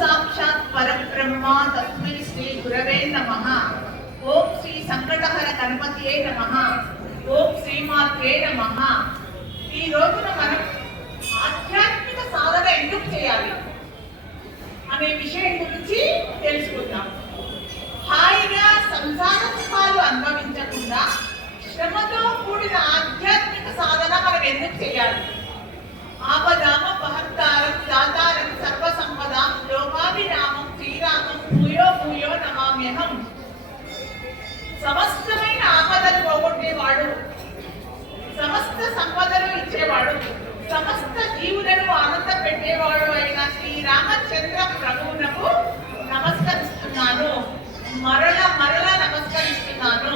సాక్షాత్ పరబ్రహ్మ తస్మై శ్రీ గురవే నమః. ఓం శ్రీ సంకటహర గణపతియే నమః. ఓం శ్రీమాత్రే నమః. ఈ రోజున మనం ఆధ్యాత్మిక సాధన ఎందుకు చేయాలి అనే విషయం గురించి తెలుసుకుందాం. హాయిగా సంసార సుఖాలు అనుభవించకుండా శ్రమతో కూడిన ఆధ్యాత్మిక సాధన మనం ఎందుకు చేయాలి? ఆపదామ పహర్తారం దాతారం సర్వసంపదాం లోకాభిరామం శ్రీరామం భూయో భూయో నమామ్యహం. సమస్తమైన ఆపదలు పోగొట్టేవాడు, సమస్త సంపదలు ఇచ్చేవాడు, సమస్త జీవులను ఆనంద పెట్టేవాడు అయిన శ్రీరామచంద్ర ప్రభువునకు నమస్కరిస్తున్నాను. మరల నమస్కరిస్తున్నాను.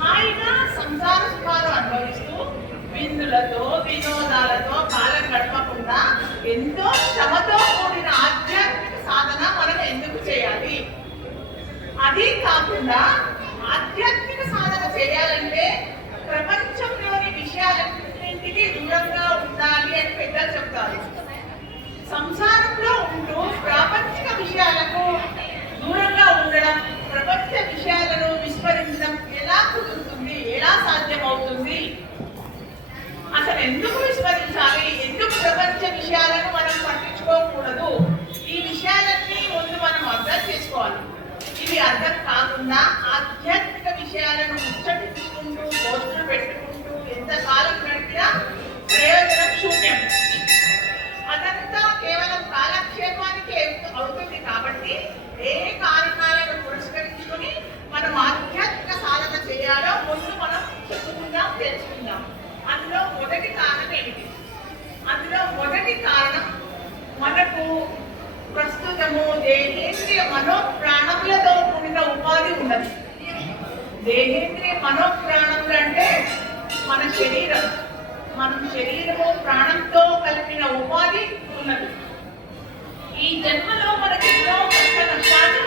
హాయిగా సంసార సుఖాలు అనుభవిస్తూ విందులతో వినోదాలతో కాలం గడపకుండా ఎంతో శ్రమతో కూడిన ఆధ్యాత్మిక సాధన మనం ఎందుకు చేయాలి? అదే కాకుండా ఆధ్యాత్మిక సాధన చేయాలంటే ప్రపంచంలోని విషయాలన్నింటికి దూరంగా ఉండాలి అని పెద్దలు చెప్తారు. సంసారంలో ఉంటూ ప్రాపంచిక విషయాలకు దూరంగా ఉండడం, ప్రపంచ విషయాలను విస్మరించడం ఎలా కుదురుతుంది? ఎలా సాధ్యమవుతుంది? అసలు ఎందుకు విస్మరించాలి? ఎందుకు ప్రపంచ విషయాలను మనం పట్టించుకోకూడదు? ఈ విషయాలన్నీ ముందు మనం అర్థం చేసుకోవాలి. ఇవి అర్థం కాకుండా ఆధ్యాత్మిక విషయాలను ముచ్చటించుకుంటూ పోస్టులు పెట్టుకుంటూ ఎంతకాలం గడిపినా ప్రయోజనం శూన్యం. అదంతా కేవలం కాలక్షేపానికి అవుతుంది. కాబట్టి ఏ కారణాలను పురస్కరించుకొని మనం ఆధ్యాత్మిక సాధన చేయాలో ముందు మనం చెప్పుకుందాం, తెలుసుకుందాం. అందులో మొదటి కారణం ఏమిటి? అందులో మొదటి కారణం మనకు ప్రస్తుతము దేహేంద్రియ మనోప్రాణములతో కూడిన ఉపాధి ఉన్నది. దేహేంద్రియ మనోప్రాణములు అంటే మన శరీరం. మనం శరీరము ప్రాణంతో కలిపిన ఉపాధి ఉన్నది. ఈ జన్మలో మనకి ఎన్నో కష్ట నష్టాలు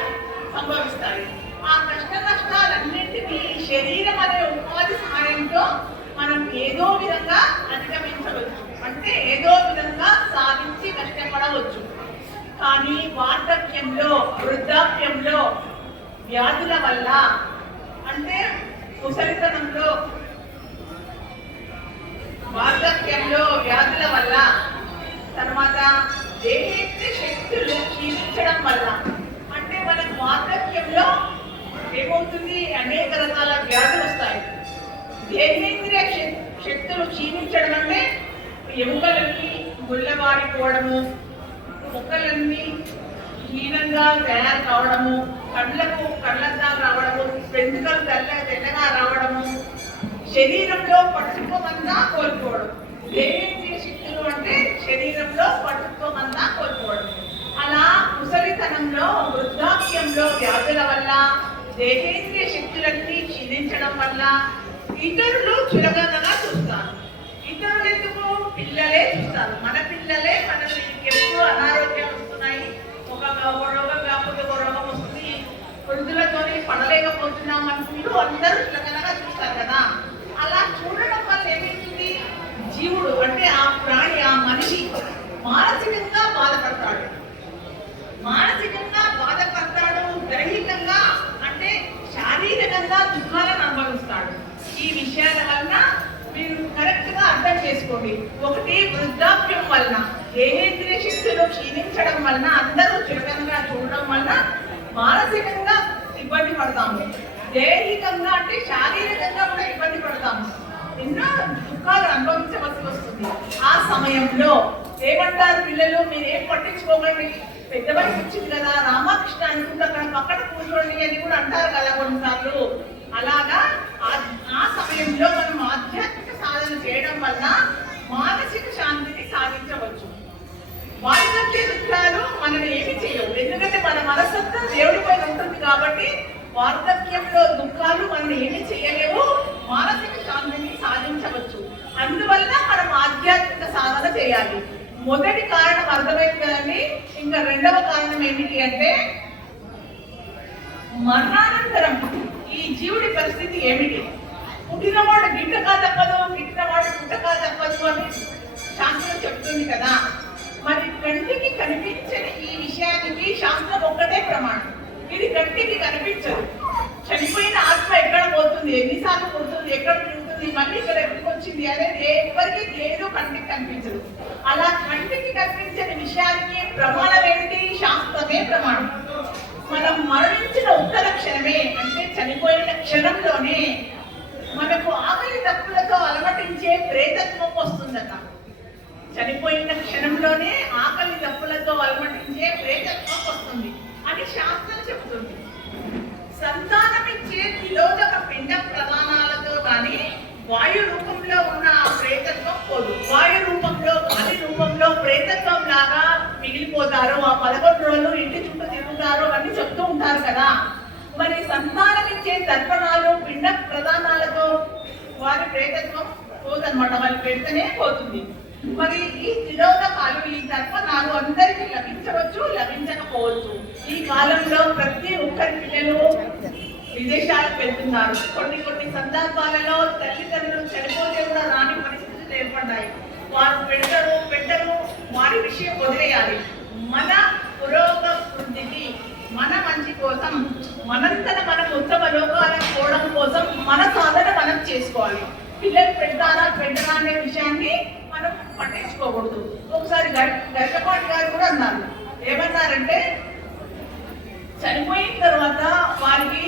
సంభవిస్తాయి. ఆ కష్ట నష్టాలన్నింటినీ శరీరం అనే ఉపాధి సహాయంతో మనం ఏదో విధంగా అధిగమించవచ్చు, అంటే ఏదో విధంగా సాధించి కష్టపడవచ్చు. కానీ వార్ధక్యంలో, వృద్ధాప్యంలో వ్యాధుల వల్ల, అంటే ముసలితనంలో, వార్ధక్యంలో వ్యాధుల వల్ల, తర్వాత దేహేంద్రియ శక్తులు క్షీణించడం వల్ల, అంటే మనకు వార్ధక్యంలో ఏమవుతుంది? అనేక రకాల వ్యాధులు వస్తాయి. దేహేంద్రియ శక్తులు క్షీణించడం అంటే ఎముకలన్నీ గుల్లబారిపోవడము, మొక్కలన్నీ హీనంగా తయారు కావడము, కళ్ళకు కళ్ళద్దాలు రావడము, వెంట్రుకలు తెల్లగా రావడము, శరీరంలో పట్టుకోమంతా కోల్పోవడం. దేహేంద్రియ శక్తులు అంటే శరీరంలో పట్టుకోమంతా కోల్పోవడం. అలా ముసలితనంలో, వృద్ధాప్యంలో వ్యాధుల వల్ల, దేహేంద్రియ శక్తులన్నీ క్షీణించడం వల్ల ఇతరులు చులకనగా చూస్తారు. ఇతరులు ఎందుకు? పిల్లలే చూస్తారు. మన పిల్లలే మనకి ఎప్పుడు అనారోగ్యాలు వస్తున్నాయి, ఒక రోగం కాకపోతే ఒక రోగం వస్తుంది, వృద్ధులతోని పడలేకపోతున్నాం అనుకుంటూ అందరూ చులకనగా చూస్తారు కదా. అలా చూడడం వల్ల ఏమవుతుంది? జీవుడు అంటే ఆ ప్రాణి, ఆ మనిషి మానసికంగా బాధపడతాడు. దైహికంగా అంటే శారీరకంగా దుఃఖాలను అనుభవిస్తాడు. ఈ విషయాల వలన మీరు కరెక్ట్ గా అర్థం చేసుకోండి. ఒకటి, వృద్ధాప్యం వలన, దేహేంద్రియ శక్తులు క్షీణించడం వలన, అందరూ చులకనగా చూడడం వలన మానసికంగా ఇబ్బంది పడతాము. దైహికంగా అంటే శారీరకంగా కూడా ఇబ్బంది పడతాము. ఎన్నో దుఃఖాలు అనుభవించవలసి వస్తుంది. ఆ సమయంలో ఏమంటారు పిల్లలు? మీరేం పట్టించుకోకండి, పెద్ద వయసు వచ్చింది కదా, రామకృష్ణ అనుకుంటే అక్కడ పక్కన కూర్చోండి అని కూడా అంటారు కదా కొన్నిసార్లు. అలాగా ఆ సమయంలో మనం ఆధ్యాత్మిక సాధన చేయడం వల్ల మానసిక శాంతిని సాధించవచ్చు. వార్ధక్య దుఃఖాలు మనల్ని ఏమి చేయవు, ఎందుకంటే మన మనసంతా దేవుడి పైన ఉంటుంది కాబట్టి వార్ధక్యంలో దుఃఖాలు మనల్ని ఏమి చేయలేవు, మానసిక శాంతిని సాధించవచ్చు. అందువల్ల మనం ఆధ్యాత్మిక సాధన చేయాలి. మొదటి కారణం అర్థమైంది కదండి. ఇంకా రెండవ కారణం ఏమిటి అంటే మరణానంతరం ఈ జీవుడి పరిస్థితి ఏమిటి? పుట్టినవాడు గిట్టకా తప్పదు, గిట్టినవాడు పుట్టకా తప్పదు అని శాస్త్రం చెప్తుంది కదా. మరి కంటికి కనిపించని ఈ కనిపించదు. చనిపోయిన ఆత్మ ఎక్కడ పోతుంది, ఎన్నిసార్లు పుడుతుంది, ఎక్కడ తిరుగుతుంది, మళ్ళీ ఇక్కడ ఎక్కడికి వచ్చింది అనేది ఎవరికి ఏదో కంటికి కనిపించదు. అలా కంటికి కనిపించని విషయానికి ప్రమాణం ఏంటి? శాస్త్రమే ప్రమాణం. మనం మరణించిన ఉత్తర క్షణమే, అంటే చనిపోయిన క్షణంలోనే మనకు ఆకలి దప్పులతో అలమటించే ప్రేతత్వం వస్తుందట. చనిపోయిన క్షణంలోనే ఆకలి దప్పులతో అలమటించే ప్రేతత్వం వస్తుంది అని శాస్త్రం చెబుతుంది. సంతానమిచ్చే తిలోదక పిండ ప్రధానాలతో కానీ వాయు రూపంలో ఉన్న ప్రేతత్వం పోదు. వాయు రూపంలో, గాలి రూపంలో ప్రేతత్వం లాగా మిగిలిపోతారు. ఆ 11 రోజులు ఇంటి చుట్టూ తిరుగుతారు అని చెప్తూ ఉంటారు కదా. మరి సంతానమిచ్చే తర్పణాలు, పిండ ప్రధానాలతో వారి ప్రేతత్వం పోదన్నమాట. వాళ్ళు పెడితేనే పోతుంది. మరి ఈ తిలోదకాలు, ఈ తర్పణాలు అందరికీ లభించవచ్చు, లభించకపోవచ్చు. ఈ కాలంలో ప్రతి ఒక్కరి పిల్లలు విదేశాలకు వెళ్తున్నారు. కొన్ని సందర్భాలలో తల్లిదండ్రులు చనిపోతే కూడా రాని పరిస్థితులు ఏర్పడ్డాయి. వారు పెట్టరు వారి విషయం వదిలేయాలి. మన పురోగతికి, మన మంచి కోసం, మనంతట మనం ఉత్తమ లోకాలకు పోవడం కోసం మన సాధన మనం చేసుకోవాలి. పిల్లలు పెట్టరా అనే విషయాన్ని మనం పట్టించుకోకూడదు. ఒకసారి గరికపాటి గారు కూడా అన్నారు. ఏమన్నారంటే, చనిపోయిన తర్వాత వారికి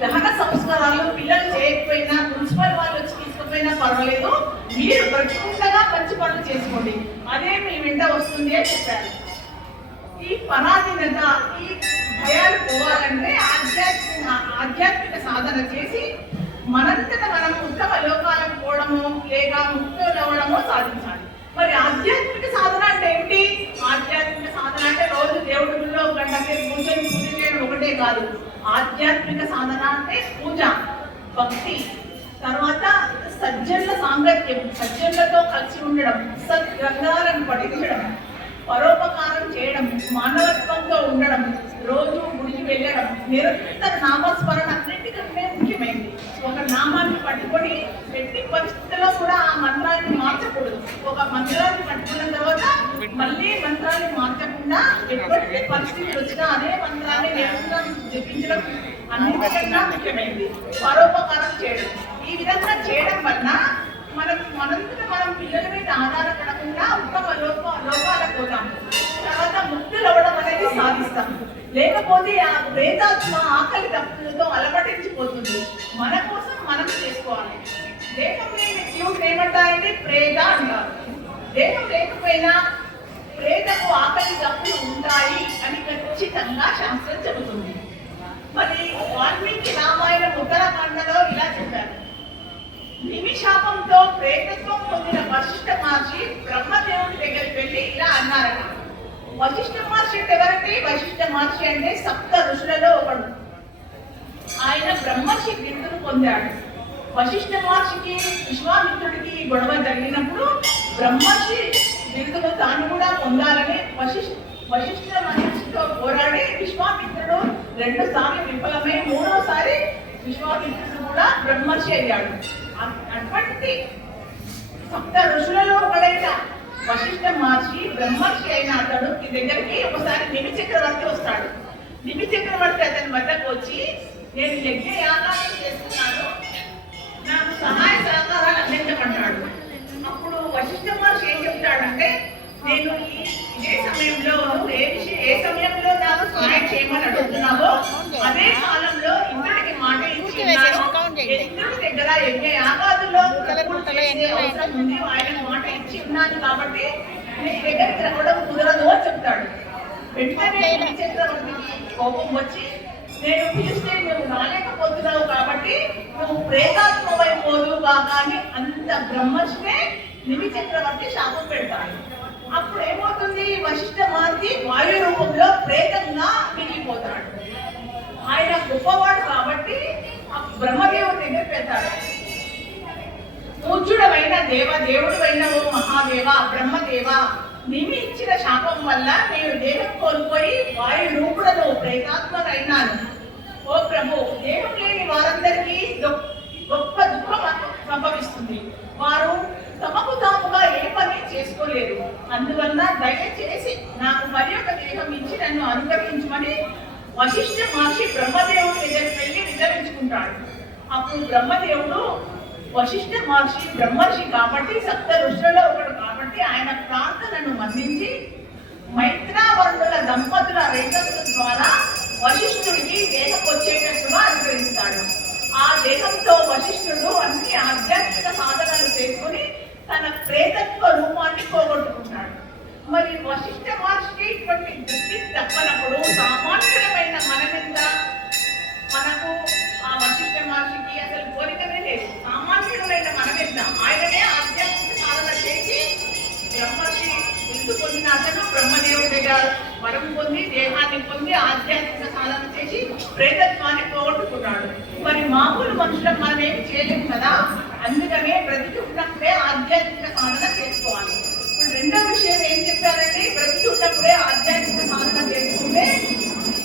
దహన సంస్కారాలు పిల్లలు చేయకపోయినా, మున్సిపల్ వాళ్ళు వచ్చి తీసుకుపోయినా పర్వాలేదు, మీరు బ్రతుకుండగా మంచి పనులు చేసుకోండి, అదే మీ వెంట వస్తుంది అని చెప్పారు. ఈ పరాధీనత, ఈ భయాలు పోవాలంటే ఆధ్యాత్మిక సాధన చేసి మనంతట మనం ఉత్తమ లోకాలకు పోవడము లేక ముక్తులవ్వడమో సాధించాలి. మరి ఆధ్యాత్మిక సాధన అంటే ఏంటి? ఆధ్యాత్మిక సాధన అంటే రోజు దేవుడిలో గంట కూర్చొని పూజ చేయడం ఒకటే కాదు. ఆధ్యాత్మిక సాధన అంటే పూజ, భక్తి, తర్వాత సజ్జనుల సాంగత్యం, సజ్జనులతో కలిసి ఉండడం, సద్గ్రంథాలను పఠించడం, పరోపకారం చేయడం, మానవత్వంతో ఉండడం, రోజు గుడికి వెళ్ళడం, నిరంతర నామస్మరణ అన్నింటికంటే ముఖ్యమైనది. ఒక నామాన్ని పట్టుకొని ఎట్టి పరిస్థితుల్లో కూడా ఆ మంత్రాన్ని మార్చకూడదు. ఒక మంత్రాన్ని పట్టుకున్న తర్వాత మళ్ళీ మంత్రాన్ని మార్చకుండా ఎటువంటి పరిస్థితులు వచ్చినా అదే మంత్రాన్ని నిరంతరం జపించడం అన్నింటికన్నా ముఖ్యమైనది. పరోపకారం చేయడం, ఈ విధంగా చేయడం వలన మనంతట మనం పిల్లల మీద ఆధారపడకుండా ఉత్తమ లోకాలకు పోతాం. తర్వాత ముక్తులవ్వడం అనేది సాధిస్తాం. లేకపోతే ఆ ప్రేతాత్మ ఆకలి దప్పులతో అలమటించిపోతుంది. మన కోసం మనం చేసుకోవాలి. దేహం లేని జీవుడు ఏమంటారంటే ప్రేత అంటారు. దేహం లేకపోయినా ప్రేతకు ఆకలి దప్పులు ఉంటాయి అని ఖచ్చితంగా శాస్త్రం చెబుతుంది. మరి వాల్మీకి రామాయణం ఉత్తరాఖండలో ఇలా చెప్పారు. నిమిషాపంతో ప్రేతత్వం పొందిన వశిష్ఠ మహర్షి బ్రహ్మదేవుడి దగ్గరికి వెళ్ళి ఇలా అన్నారట. వశిష్ఠ మహర్షి అంటే ఎవరంటే? వశిష్ఠ మహర్షి అంటే సప్త ఋషులలో ఒకడు. ఆయన బ్రహ్మర్షి బిరుదును పొందాడు. వశిష్ఠ మహర్షికి విశ్వామిత్రుడికి గొడవ జరిగినప్పుడు బ్రహ్మర్షి బిరుదును తాను కూడా పొందాలని వశిష్ఠ మహర్షితో పోరాడి విశ్వామిత్రుడు 2 సార్లు విఫలమై 3వసారి విశ్వామిత్రుడు కూడా బ్రహ్మర్షి అయ్యాడు. అటువంటి సప్త ఋషులలో ఒకడైన వశిష్ఠ మహర్షి బ్రహ్మర్షి అయిన అతడు ఈ దగ్గరికి ఒకసారి నిమి చక్రవర్తి వస్తాడు. నిమి చక్రవర్తి అతని వద్దకు వచ్చి, నేను యజ్ఞ యాగాలు చేస్తున్నాను, నాకు సహాయ సహకారాలు అందించమంటాడు. అప్పుడు వశిష్ఠ మహర్షి ఏం చెప్తాడంటే, నేను ఇదే సమయంలో ఏ సమయంలో నాకు సహాయం చేయమని అడుగుతున్నావో అదే కాలంలో ఇంద్రుడికి మాట ఇచ్చి ఇంద్రుడి దగ్గర యజ్ఞ యాగాదుల్లో అవసరం ఉంది, ఆయన మాట ఇచ్చి ఉన్నాను కాబట్టి నీ దగ్గరికి రావడం కుదరదు అని చెప్తాడు. వెంటనే చక్రవర్తికి కోపం వచ్చి, నేను పిలిస్తే నువ్వు రాలేకపోతున్నావు కాబట్టి నువ్వు ప్రేతాత్మమైపోదు కానీ అంత బ్రహ్మర్షినే నిమి చక్రవర్తి శాపం పెడతాడు. అప్పుడు ఏమవుతుంది? వశిష్ఠ మహర్షి వాయు రూపంలో ప్రేతంగా మిగిలిపోతాడు. ఆయన గొప్పవాడు కాబట్టి బ్రహ్మదేవుడి దగ్గర పెడతాడు. పూజ్యుడమైన దేవుడైన ఓ మహాదేవ, బ్రహ్మదేవ, నిమి ఇచ్చిన శాపం వల్ల నేను దేహం కోల్పోయి వాయు రూపుడను ప్రేతాత్మకైనాను. ఓ ప్రభు, దేహం లేని వారందరికీ గొప్ప దుఃఖం సంభవిస్తుంది. వారు తమకు తాముగా ఏ పని చేసుకోలేరు. అందువల్ల దయచేసి నాకు మరి ఒక దేహం ఇచ్చి నన్ను అనుగ్రహించమని వశిష్ఠ మహర్షి బ్రహ్మదేవుడి దగ్గరికి వెళ్ళి విన్నవించుకుంటాడు. అప్పుడు బ్రహ్మదేవుడు వశిష్ఠ మహర్షి బ్రహ్మర్షి కాబట్టి సప్త ఋషులలో ఒకడు కాబట్టి ఆయన ప్రార్థనను మన్నించి మైత్రావరుణుల దంపతుల రేఖల ద్వారా వశిష్ఠుడికి దేహం వచ్చేటట్టుగా అనుగ్రహిస్తాడు. ఆ దేహంతో వశిష్ఠుడు అన్ని ఆధ్యాత్మిక సాధనలు చేసుకుని తన ప్రేతత్వ రూపాన్ని పోగొట్టుకుంటాడు. మరి వశిష్ఠ మహర్షికి ఇటువంటి దృష్టి తప్పనప్పుడు సామాన్యమైన మనమెంత మనకు ఆ వశిష్ఠ మహర్షికి అసలు కోరికనే లేదు. సామాన్యుడైన మనమెంత ఆయననే ఆధ్యాత్మిక సాధన చేసి బ్రహ్మర్షి ముందు పొందిన అతను బ్రహ్మదేవుడి దగ్గర వరం పొంది దేహాన్ని పొంది ఆధ్యాత్మిక సాధన చేసి ప్రేతత్వాన్ని పోగొట్టుకున్నాడు. మరి మామూలు మనుషులకు మనం ఏమి చేయలేము కదా, అందుకనే బ్రతికి ఉన్నప్పుడే ఆధ్యాత్మిక సాధన చేసుకోవాలి. ఇప్పుడు రెండో విషయం ఏం చెప్పారంటే బ్రతికి ఉన్నప్పుడే ఆధ్యాత్మిక సాధన చేసుకుంటే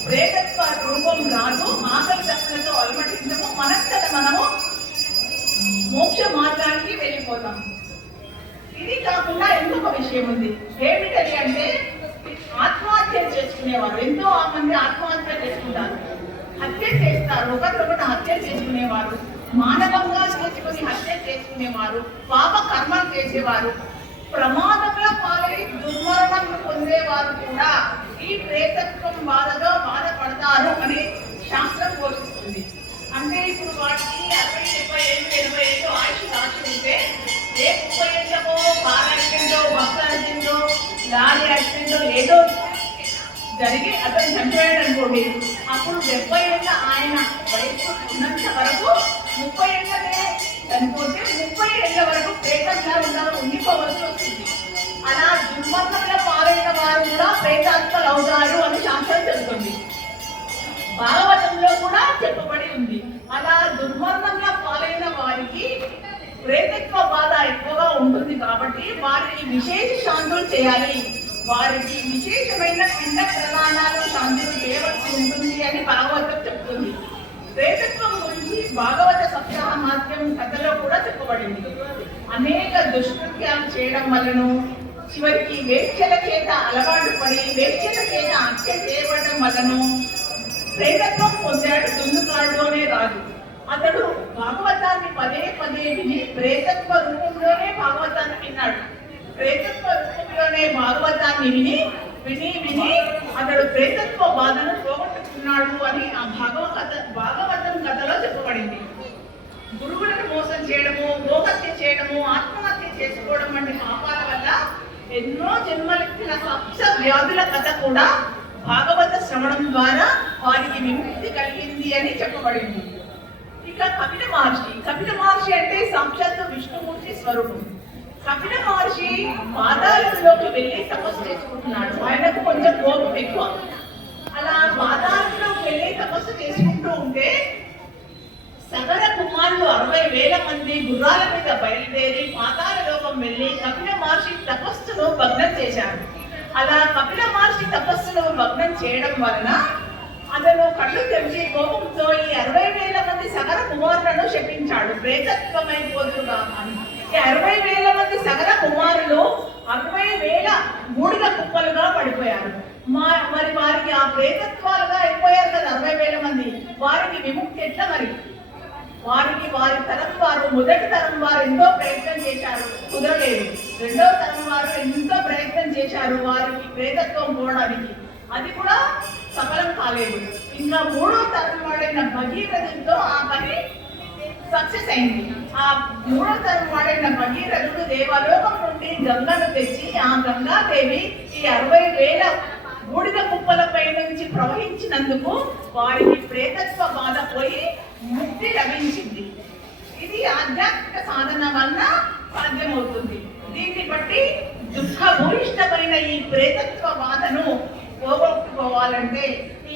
ప్రేతత్వ రూపం రాదు, ఆకలి తప్పులతో అలమటించము, మనస్సును మనము మోక్ష మార్గానికి వెళ్ళిపోతాం. ఇది కాకుండా ఇంకొక విషయం ఉంది. ఏమిటది అంటే ఆత్మహత్య చేసుకునేవారు ఎంతో మంది ఆత్మహత్య చేసుకుంటారు, హత్య చేస్తారు, ఒకరికొకరు హత్య చేసుకునేవారు, మానవంగా చేసుకుని హత్య చేసుకునేవారు, పాప కర్మలు చేసేవారు, ప్రమాదంలో పాలై దుర్మరణం పొందేవారు కూడా ఈ ప్రేతత్వం బాధగా బాధపడతారు అని శాస్త్రం ఘోషిస్తుంది. అంటే ఇప్పుడు వాటికి 60, 70 ఏళ్ళు 80 ఏళ్ళు ఆయుష్ రాసి ఉంటే ఏ 30 ఏళ్ళకో కార్ యాక్సిడెంటో బస్ యాక్సిడెంటో లారీ యాక్సిడెంటో ఏదో జరిగి అతను చనిపోయాడు అనుకోండి, అప్పుడు 70 ఏళ్ళ ఆయన వయసు ఉన్నంత వరకు 30 ఏళ్ళనే చనిపోతే 30 ఏళ్ళ వరకు ప్రేతంగా ఉండిపోవలసి వస్తుంది. అలా దుర్మరణంలో పాలైన వారు కూడా ప్రేతాత్మలు అవుతారు అని శాస్త్రం చెబుతుంది. భాగవతంలో కూడా చెప్పబడి ఉంది. అలా దుర్మరణంలో పాలైన వారికి ప్రేతత్వ బాధ ఎక్కువగా ఉంటుంది కాబట్టి వారికి విశేష శాంతులు చేయాలి, వారికి విశేషమైన పిండ ప్రమాణాలు శాంతులు చేయవలసి ఉంటుంది అని భాగవతం చెప్తుంది. ప్రేతత్వం గురించి భాగవత సప్తాహ మాత్యం కథలో కూడా చెప్పబడింది. అనేక దుష్కృత్యాలు చేయడం వలన చివరికి వేశ్యల చేత అలవాటు పడి వేశ్యల చేత హత్య చేయబడడం వలన ప్రేతత్వం పొందాడు. దుందుకాడులోనే రాదు, అతడు భాగవతాన్ని పదే పదే విని ప్రేతత్వ రూపంలోనే భాగవతాన్ని విన్నాడు. ప్రేతత్వ రూపంలోనే భాగవతాన్ని విని విని విని అతడు ప్రేతత్వ బాధను పోగొట్టుకున్నాడు అని ఆ భాగవతం కథలో చెప్పబడింది. గురువులను మోసం చేయడము, గోహత్య చేయడము, ఆత్మహత్య చేసుకోవడం వంటి పాపాల వల్ల ఎన్నో జన్మలెత్తిన సప్త వ్యాధుల కథ కూడా భాగవత శ్రవణం ద్వారా వారికి విముక్తి కలిగింది అని చెప్పబడింది. ఇక కపిల మహర్షి అంటే సాక్షాత్తు విష్ణుమూర్తి స్వరూపం. కపిల మహర్షి పాతాళంలోకి వెళ్ళి తపస్సు చేసుకుంటున్నాడు. ఆయనకు కొంచెం కోపం ఎక్కువ. అలా పాతాళంలోకి వెళ్ళి తపస్సు చేసుకుంటూ ఉంటే సగర కుమారులు 60,000 మంది గుర్రాల మీద బయలుదేరి పాతాళ లోకం వెళ్ళి కపిల మహర్షి తపస్సును భగ్నం చేశారు. అలా కపిల మహర్షి తపస్సును భగ్నం చేయడం వలన అతను కళ్ళు తెరిచి కోపంతో ఈ 60,000 మంది సగర కుమారులను శపించాడు, ప్రేతత్వమైపోతుగా అని. ఈ 60,000 మంది సగర కుమారులు 60,000 బూడిద కుప్పలుగా పడిపోయారు. మరి వారికి ఆ ప్రేతత్వాలుగా అయిపోయారు కదా 60,000 మంది, వారికి విముక్తి ఎట్లా? మరి వారి తరం వారు, మొదటి తరం వారు ఎంతో ప్రయత్నం చేశారు, కుదరలేదు. రెండవ తరం వారు ఎంతో ప్రయత్నం చేశారు వారికి ప్రేతత్వం పోవడానికి, అది కూడా సఫలం కాలేదు. ఇంకా మూడో తరం వాడైన భగీరథుడితో ఆ పని సక్సెస్ అయింది. ఆ మూడో తరం వాడైన భగీరథుడు దేవలోకం నుండి గంగను తెచ్చి ఆ గంగాదేవి ఈ 60,000 బూడిద కుప్పలపై నుంచి ప్రవహించినందుకు వారికి ప్రేతత్వ బాధ పోయి ముక్తి లభించింది. ఇది ఆధ్యాత్మిక సాధన వలన సాధ్యమవుతుంది. దీన్ని బట్టి దుఃఖభూయిష్టమైన ఈ ప్రేతత్వ బాధను పోగొట్టుకోవాలంటే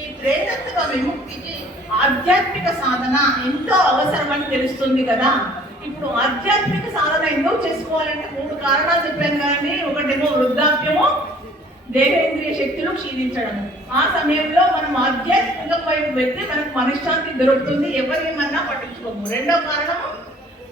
ఈ ప్రేతత్వ విముక్తికి ఆధ్యాత్మిక సాధన ఎంతో అవసరమని తెలుస్తుంది కదా. ఇప్పుడు ఆధ్యాత్మిక సాధన ఎందుకు చేసుకోవాలంటే 3 కారణాలు చెప్పాను కానీ, ఒకటేమో వృద్ధాప్యము, దేహేంద్రియ శక్తులు క్షీణించడము. ఆ సమయంలో మనం ఆధ్యాత్మిక వైపు వెళ్తే మనకు మనశ్శాంతి దొరుకుతుంది, ఎవరేమన్నా పట్టించుకోము. రెండో కారణము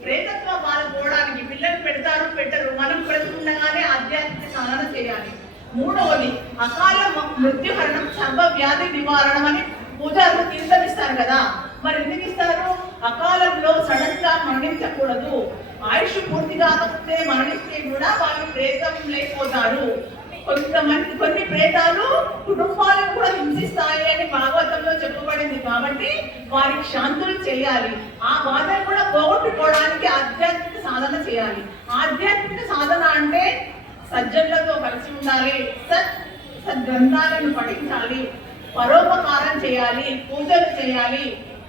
ప్రేతత్వ బాధ పోవడానికి పిల్లలు పెడతారు పెట్టరు, మనం బ్రతుకుండగానే ఆధ్యాత్మిక సాధన చేయాలి. మూడవది అకాల మృత్యుహరణం సర్వ వ్యాధి నివారణం అని పూజారులు తీర్థం ఇస్తారు కదా, మరి ఎందుకు ఇస్తారు? అకాలంలో సడన్ గా మరణించకూడదు. ఆయుష్ పూర్తి కాకపోతే మరణిస్తే కూడా వాళ్ళు ప్రేతం లేకపోతారు. కొన్ని ప్రేతాలు కుటుంబాలను కూడా హింసిస్తాయి అని భాగవతంలో చెప్పబడింది. కాబట్టి వారికి శాంతులు చేయాలి. ఆ బాధను కూడా పోగొట్టుకోవడానికి ఆధ్యాత్మిక సాధన చేయాలి. ఆధ్యాత్మిక సాధన అంటే సజ్జనులతో కలిసి ఉండాలి, సద్గ్రంథాలను పఠించాలి, పరోపకారం చేయాలి, పూజలు చేయాలి,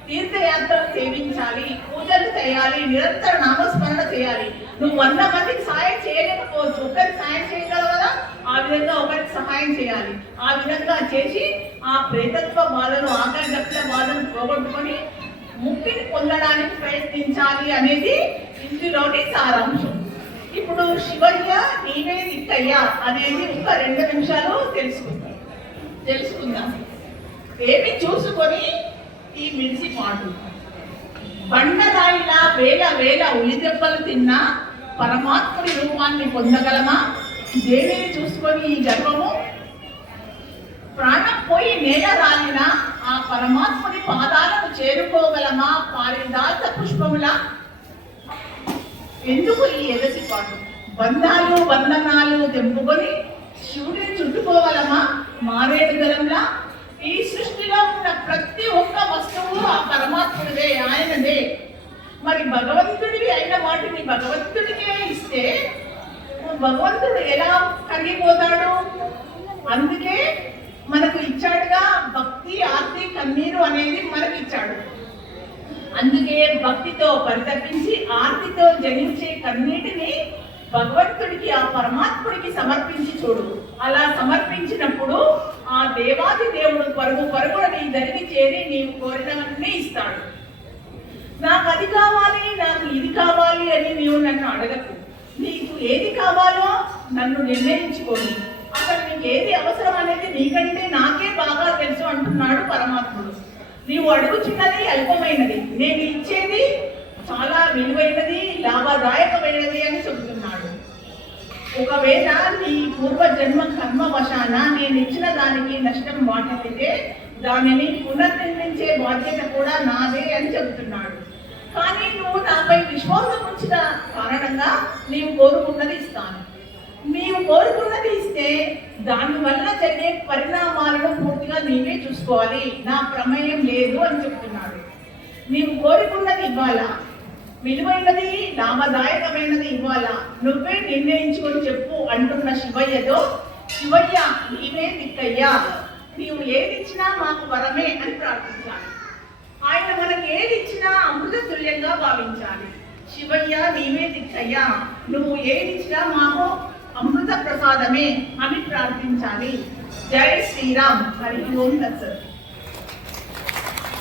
తీర్థయాత్రలు సేవించాలి, పూజలు చేయాలి, నిరంతర నామస్మరణ చేయాలి. నువ్వు 100 మందికి సహాయం చేయలేకపోవచ్చు, ఒకరికి సహాయం చేయగలవు కదా, ఆ విధంగా ఒకరికి సహాయం చేయాలి. ఆ విధంగా చేసి ఆ ప్రేతత్వ బాధను, ఆకలి దప్పుల బాధను పోగొట్టుకొని ముక్తిని పొందడానికి ప్రయత్నించాలి అనేది ఇందులోని సారాంశం. ఇప్పుడు శివయ్య నీవే దిక్కయ్యా అనేది ఒక 2 నిమిషాలు తెలుసుకుందాం. ఏమి చూసుకొని ఈ మిడిసి పాటు బండరాయిలా వేల వేల ఉలిదెబ్బలు తిన్నా పరమాత్ముడి రూపాన్ని పొందగలమా? దేవిని చూసుకొని ఈ గర్వము ప్రాణం పోయి నేల రాలిన ఆ పరమాత్ముడి పాదాలను చేరుకోగలమా? పారిదాత పుష్పములా ఎందుకు ఈ ఎగసి పాటు? బంధాలు బంధనాలు తెంపుకొని శివుడిని చుట్టుకోగలమా? మారేడు గలంలా ఈ సృష్టిలో ఉన్న ప్రతి ఒక్క వస్తువు ఆ పరమాత్ముడిదే, ఆయనదే. మరి భగవంతుడివి అయిన వాటిని భగవంతుడికే ఇస్తే భగవంతుడు ఎలా కరిగిపోతాడు? అందుకే మనకు ఇచ్చాడుగా భక్తి, ఆర్తి, కన్నీరు అనేది మనకి ఇచ్చాడు. అందుకే భక్తితో పరితపించి ఆర్తితో జనించే కన్నీటిని భగవంతుడికి, ఆ పరమాత్ముడికి సమర్పించి చూడు. అలా సమర్పించినప్పుడు ఆ దేవాది దేవుడు పరుగున నీ దరికి చేరి నీవు కోరినవన్నీ ఇస్తాడు. నాకు అది కావాలి, నాకు ఇది కావాలి అని నీవు నన్ను అడగకు. నీకు ఏది కావాలో నన్ను నిర్ణయించుకోని, అసలు నీకు ఏది అవసరం అనేది నీకంటే నాకే బాగా తెలుసు అంటున్నాడు పరమాత్ముడు. నీవు అడుగుచున్నది అల్పమైనది, నేను ఇచ్చేది చాలా విలువైనది, లాభదాయకమైనది అని చెబుతున్నాడు. ఒకవేళ నీ పూర్వజన్మ కర్మ వశాన నేను ఇచ్చిన దానికి నష్టం వాటిల్లితే దానిని పునర్నిర్మించే బాధ్యత కూడా నాదే అని చెబుతున్నాడు. కానీ నువ్వు నాపై విశ్వాసం ఉంచిన కారణంగా నీవు కోరుకున్నది ఇస్తాను. నీవు కోరుకున్నది ఇస్తే దానివల్ల జరిగే పరిణామాలను పూర్తిగా నీవే చూసుకోవాలి, నా ప్రమేయం లేదు అని చెప్తున్నాడు. నీవు కోరుకున్నది ఇవ్వాలా, విలువైనది లాభదాయకమైనది ఇవ్వాలా, నువ్వే నిర్ణయించుకొని చెప్పు అంటున్న శివయ్యతో, శివయ్య నీవే దిక్కయ్యా, నీవు ఏదిచ్చినా మాకు వరమే అని ప్రార్థించాలి. ఆయన మనకు ఏదిచ్చినా అమృత తుల్యంగా భావించాలి. శివయ్య నీవే దిక్కయ్యా, నువ్వు ఏదిచ్చినా మాకు అమృత ప్రసాదమే అని ప్రార్థించాలి. జై శ్రీరామ్. హరి ఓం తత్సత్.